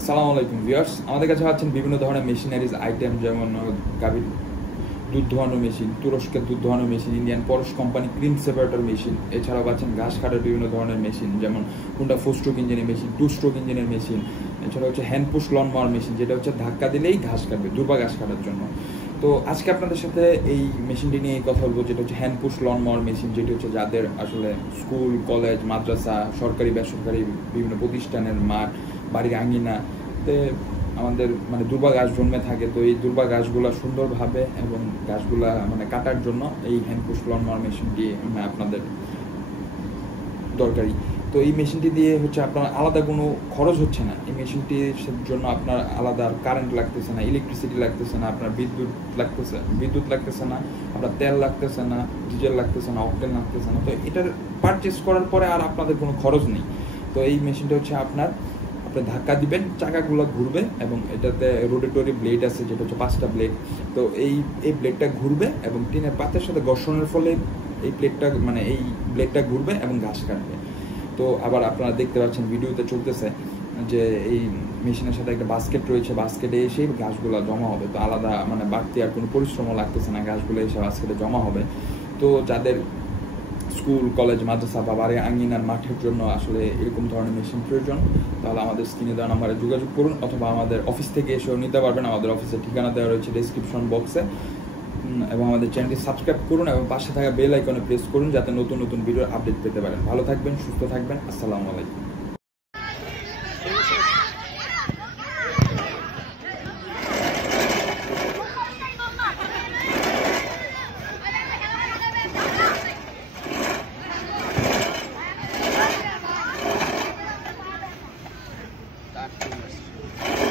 আসসালামু আলাইকুম ভিউয়ার্স, আমাদের কাছে পাচ্ছেন বিভিন্ন ধরনের মেশিনারিজ আইটেম, যেমন গাভীর দুধ ধোয়ানোর মেশিন, তুরস্কের দুধ ধোয়ানোর মেশিন, ইন্ডিয়ান পরশ কোম্পানি ক্রিম সেপারেটর মেশিন। এছাড়াও পাচ্ছেন ঘাস কাটার বিভিন্ন ধরনের মেশিন, যেমন কোনটা 4 স্ট্রোক ইঞ্জিনের মেশিন, 2 স্ট্রোক ইঞ্জিনের মেশিন। এছাড়া হচ্ছে হ্যান্ড পুশ লন মাওয়ার মেশিন, যেটা হচ্ছে ধাক্কা দিলেই ঘাস কাটবে, দুর্বা ঘাস কাটার জন্য। তো আজকে আপনাদের সাথে এই মেশিনটি নিয়ে কথা বলবো, যেটা হচ্ছে হ্যান্ড পুশ লন মাওয়ার মেশিন, যেটি হচ্ছে যাদের আসলে স্কুল, কলেজ, মাদ্রাসা, সরকারি বেসরকারি বিভিন্ন প্রতিষ্ঠানের মাঠ, বাড়ির আঙ্গিনাতে আমাদের মানে দুর্বা গাছ জন্মে থাকে। তো এই দুর্বা গাছগুলো সুন্দরভাবে এবং গাছগুলা মানে কাটার জন্য এই হ্যান্ড পুশ লন মাওয়ার মেশিনটি আপনাদের দরকারি। তো এই মেশিনটি দিয়ে হচ্ছে আপনার আলাদা কোনো খরচ হচ্ছে না। এই মেশিনটির জন্য আপনার আলাদা কারেন্ট লাগতেছে না, ইলেকট্রিসিটি লাগতেছে না, আপনার বিদ্যুৎ লাগতেছে না, আপনার তেল লাগতেছে না, ডিজেল লাগতেছে না, অকটেন লাগতেছে না। তো এটার পারচেস করার পরে আর আপনাদের কোনো খরচ নেই। তো এই মেশিনটা হচ্ছে আপনার ধাক্কা দিবেন, চাকাগুলো ঘুরবে এবং এটাতে রোটেটরি ব্লেড আছে, যেটা হচ্ছে 5টা ব্লেড। তো এই ব্লেডটা ঘুরবে এবং টিনের পাতের সাথে ঘর্ষণের ফলে এই ব্লেডটা ঘুরবে এবং ঘাস কাটবে। তো আবার আপনারা দেখতে পাচ্ছেন ভিডিওতে চলতেছে যে এই মেশিনের সাথে একটা বাস্কেট রয়েছে, বাস্কেটে এসেই ঘাসগুলো জমা হবে। তো আলাদা মানে বাড়তি আর কোনো পরিশ্রমও লাগতেছে না, ঘাসগুলো এসে বাস্কেটে জমা হবে। তো যাদের স্কুল, কলেজ, মাদ্রাসা বা বাড়ির আঙ্গিনার মাঠের জন্য আসলে এরকম ধরনের মেশিন প্রয়োজন, তাহলে আমাদের স্ক্রিনে দেওয়া নাম্বারে যোগাযোগ করুন, অথবা আমাদের অফিস থেকে এসেও নিতে পারবেন। আমাদের অফিসের ঠিকানা দেওয়া রয়েছে ডেসক্রিপশন বক্সে। এবং আমাদের চ্যানেলটি সাবস্ক্রাইব করুন এবং পাশে থাকা বেল আইকনে প্রেস করুন, যাতে নতুন নতুন ভিডিওর আপডেট পেতে পারেন। ভালো থাকবেন, সুস্থ থাকবেন। আসসালামু আলাইকুম। That